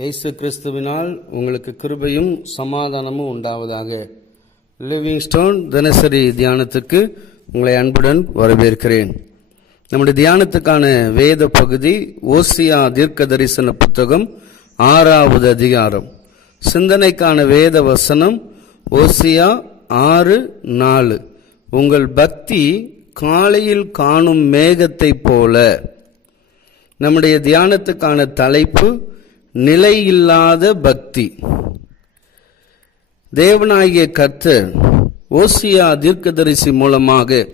இயேசு கிறிஸ்துவினால் உங்களுக்கு கிருபையும் சமாதானமும் உண்டாவதாக. லிவிங் ஸ்டோன் தினசரி தியானத்துக்கு உங்களை அன்புடன் வரவேற்கிறேன். நம்முடைய தியானத்துக்கான வேத பகுதி ஓசியா தீர்க்க தரிசன புத்தகம் ஆறாவது அதிகாரம். சிந்தனைக்கான வேத வசனம் ஓசியா ஆறு நாலு. உங்கள் பக்தி காலையில் காணும் மேகத்தைப் போல. நம்முடைய தியானத்துக்கான தலைப்பு நிலையில்லாத பக்தி. தேவனாகிய கர்த்தர் ஓசியா தீர்க்கதரிசி மூலமாக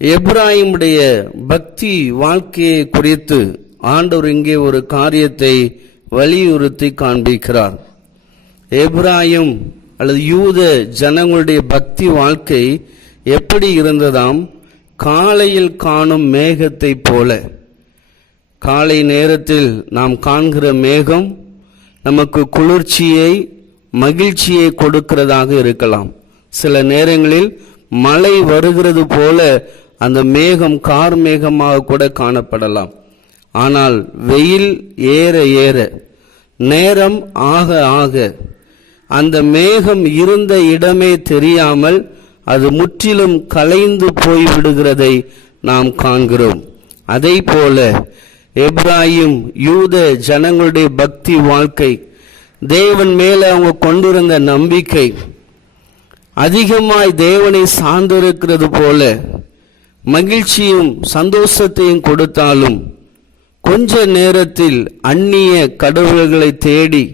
எப்ராஹிமுடைய பக்தி வாழ்க்கையை குறித்து ஆண்டவர் இங்கே ஒரு காரியத்தை வலியுறுத்தி காண்பிக்கிறார். எப்ராஹிம் அல்லது யூத ஜனங்களுடைய பக்தி வாழ்க்கை எப்படி இருந்ததாம்? காலையில் காணும் மேகத்தைப் போல. காலை நேரத்தில் நாம் காண்கிற மேகம் நமக்கு குளிர்ச்சியை மகிழ்ச்சியை கொடுக்கிறதாக இருக்கலாம். சில நேரங்களில் மழை வருகிறது போல அந்த மேகம் கார் மேகமாக கூட காணப்படலாம். ஆனால் வெயில் ஏற ஏற நேரம் ஆக ஆக அந்த மேகம் இருந்த இடமே தெரியாமல் அது முற்றிலும் கலைந்து போய்விடுகிறதை நாம் காண்கிறோம். அதை போல எப்ராஹிம் யூத ஜனங்களுடைய பக்தி வாழ்க்கை தேவன் மேல அவங்க கொண்டிருந்த நம்பிக்கை அதிகமாய் தேவனை சார்ந்திருக்கிறது போல மகிழ்ச்சியும் சந்தோஷத்தையும் கொடுத்தாலும் கொஞ்ச நேரத்தில் அந்நிய கடவுள்களை தேடி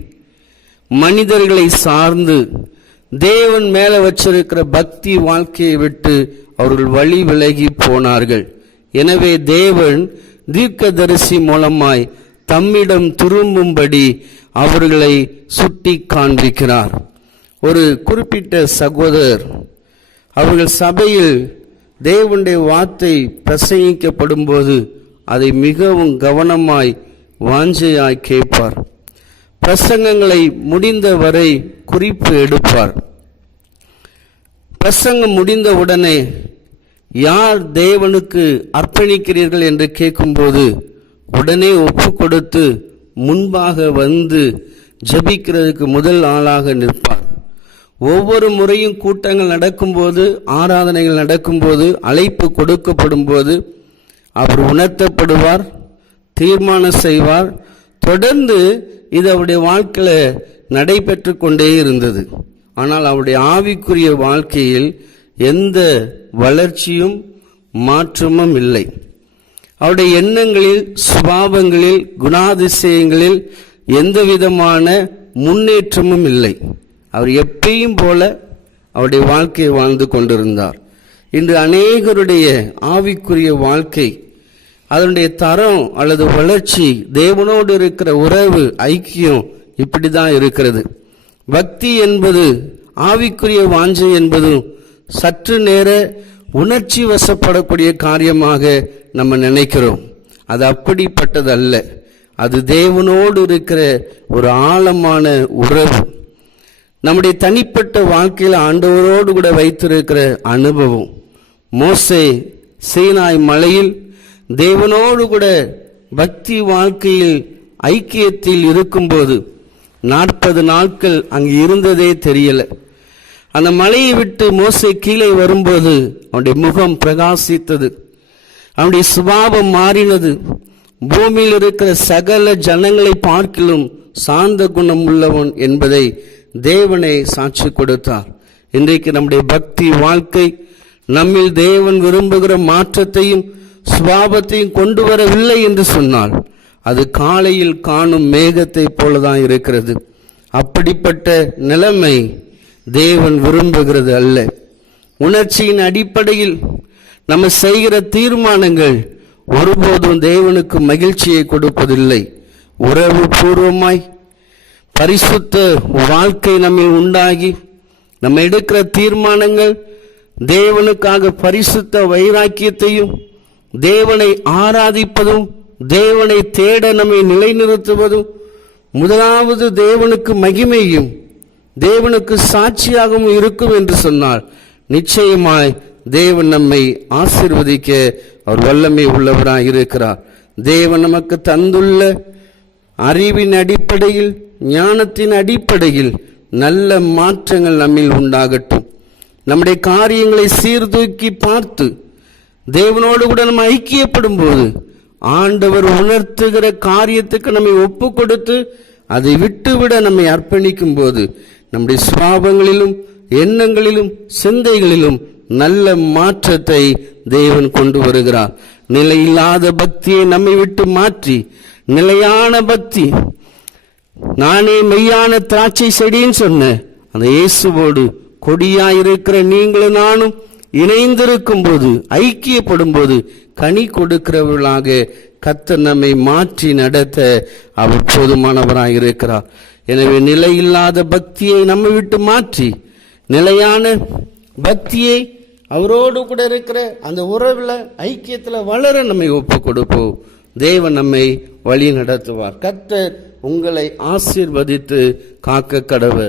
மனிதர்களை சார்ந்து தேவன் மேல வச்சிருக்கிற பக்தி வாழ்க்கையை விட்டு அவர்கள் வழி விலகி போனார்கள். எனவே தேவன் தீர்க்கதரிசி மூலமாய் தம்மிடம் திரும்பும்படி அவர்களை சுட்டி காண்பிக்கிறார். ஒரு குறிப்பிட்ட சகோதரர் அவர்கள் சபையில் தேவனுடைய வார்த்தை பிரசங்கிக்கப்படும் போது அதை மிகவும் கவனமாய் வாஞ்சையாய் கேட்பார். பிரசங்கங்களை முடிந்தவரை குறிப்பு எடுப்பார். பிரசங்கம் முடிந்தவுடனே யார் தேவனுக்கு அர்ப்பணிக்கிறீர்கள் என்று கேட்கும்போது உடனே ஒப்பு கொடுத்து முன்பாக வந்து ஜபிக்கிறதுக்கு முதல் ஆளாக நிற்பார். ஒவ்வொரு முறையும் கூட்டங்கள் நடக்கும்போது ஆராதனைகள் நடக்கும்போது அழைப்பு கொடுக்கப்படும் போது அவர் உணர்த்தப்படுவார் தீர்மானம் செய்வார். தொடர்ந்து இது அவருடைய வாழ்க்கையில் நடைபெற்று கொண்டே இருந்தது. ஆனால் அவருடைய ஆவிக்குரிய வாழ்க்கையில் எந்த வளர்ச்சியும் மாற்றமும் இல்லை. அவருடைய எண்ணங்களில் சுபாவங்களில் குணாதிசயங்களில் எந்த விதமான முன்னேற்றமும் இல்லை. அவர் எப்பயும் போல அவருடைய வாழ்க்கையை வாழ்ந்து கொண்டிருந்தார். இன்று அநேகருடைய ஆவிக்குரிய வாழ்க்கை அதனுடைய தரம் அல்லது வளர்ச்சி தேவனோடு இருக்கிற உறவு ஐக்கியம் இப்படி தான் இருக்கிறது. பக்தி என்பது ஆவிக்குரிய வாஞ்சை என்பதும் சற்று நேர உணர்ச்சி வசப்படக்கூடிய காரியமாக நம்ம நினைக்கிறோம். அது அப்படிப்பட்டது அல்ல அது தேவனோடு இருக்கிற ஒரு ஆழமான உறவு. நம்முடைய தனிப்பட்ட வாழ்க்கையில் ஆண்டவரோடு கூட வைத்திருக்கிற அனுபவம். மோசே சீனாய் மலையில் தேவனோடு கூட பக்தி வாழ்க்கையில் ஐக்கியத்தில் இருக்கும்போது நாற்பது நாட்கள் அங்கு இருந்ததே தெரியலை. அந்த மலையை விட்டு மோசை கீழே வரும்போது அவனுடைய முகம் பிரகாசித்தது. அவனுடைய சுபாவம் மாறினது. பூமியில் இருக்கிற சகல ஜனங்களை பார்க்கிலும் சாந்த குணம் உள்ளவன் என்பதை தேவனை சாட்சி கொடுத்தார். இன்றைக்கு நம்முடைய பக்தி வாழ்க்கை நம்மில் தேவன் விரும்புகிற மாற்றத்தையும் சுபாவத்தையும் கொண்டு வரவில்லை என்று சொன்னால் அது காலையில் காணும் மேகத்தை போலதான் இருக்கிறது. அப்படிப்பட்ட நிலைமை தேவன் விரும்புகிறது அல்ல. உணர்ச்சியின் அடிப்படையில் நம்ம செய்கிற தீர்மானங்கள் ஒருபோதும் தேவனுக்கு மகிழ்ச்சியை கொடுப்பதில்லை. உறவு பூர்வமாய் பரிசுத்த வாழ்க்கை நம்ம உண்டாகி நம்ம எடுக்கிற தீர்மானங்கள் தேவனுக்காக பரிசுத்த வைராக்கியத்தையும் தேவனை ஆராதிப்பதும் தேவனை தேட நம்மை நிலைநிறுத்துவதும் முதலாவது தேவனுக்கு மகிமையும் தேவனுக்கு சாட்சியாகவும் இருக்கும் என்று சொன்னால் நிச்சயமாய் தேவன் நம்மை ஆசிர்வதிக்க அவர் வல்லமை உள்ளவராய் இருக்கிறார். தேவன் நமக்கு தந்துள்ள அறிவின் அடிப்படையில் ஞானத்தின் அடிப்படையில் நல்ல மாற்றங்கள் நம்மில் உண்டாகட்டும். நம்முடைய காரியங்களை சீர்தூக்கி பார்த்து தேவனோடு கூட நம்ம ஐக்கியப்படும் போது ஆண்டவர் உணர்த்துகிற காரியத்துக்கு நம்மை ஒப்பு கொடுத்து அதை விட்டுவிட நம்மை அர்ப்பணிக்கும் போது நம்முடைய சுவாபங்களிலும் எண்ணங்களிலும் சிந்தைகளிலும் நல்ல மாற்றத்தை தேவன் கொண்டு வருகிறார். நிலையில்லாத பக்தியை நம்மை விட்டு மாற்றி நிலையான பக்தி. நானே மெய்யான திராட்சை செடின்னு சொன்ன அந்த இயேசுவோடு கொடியாயிருக்கிற நீங்களும் நானும் இணைந்திருக்கும் போது ஐக்கியப்படும் போது கனி கொடுக்கிறவர்களாக கத்த நம்மை மாற்றி நடத்த அவர் போதுமானவராக இருக்கிறார் எனவே நிலையில்லாத பக்தியை நம்ம விட்டு மாற்றி நிலையான பக்தியை அவரோடு கூட இருக்கிற அந்த உறவில் ஐக்கியத்தில் வளர நம்மை ஒப்பு கொடுப்போம். தேவன் நம்மை வழி நடத்துவார் கர்த்தர் உங்களை ஆசீர்வதித்து காக்க கடவர்.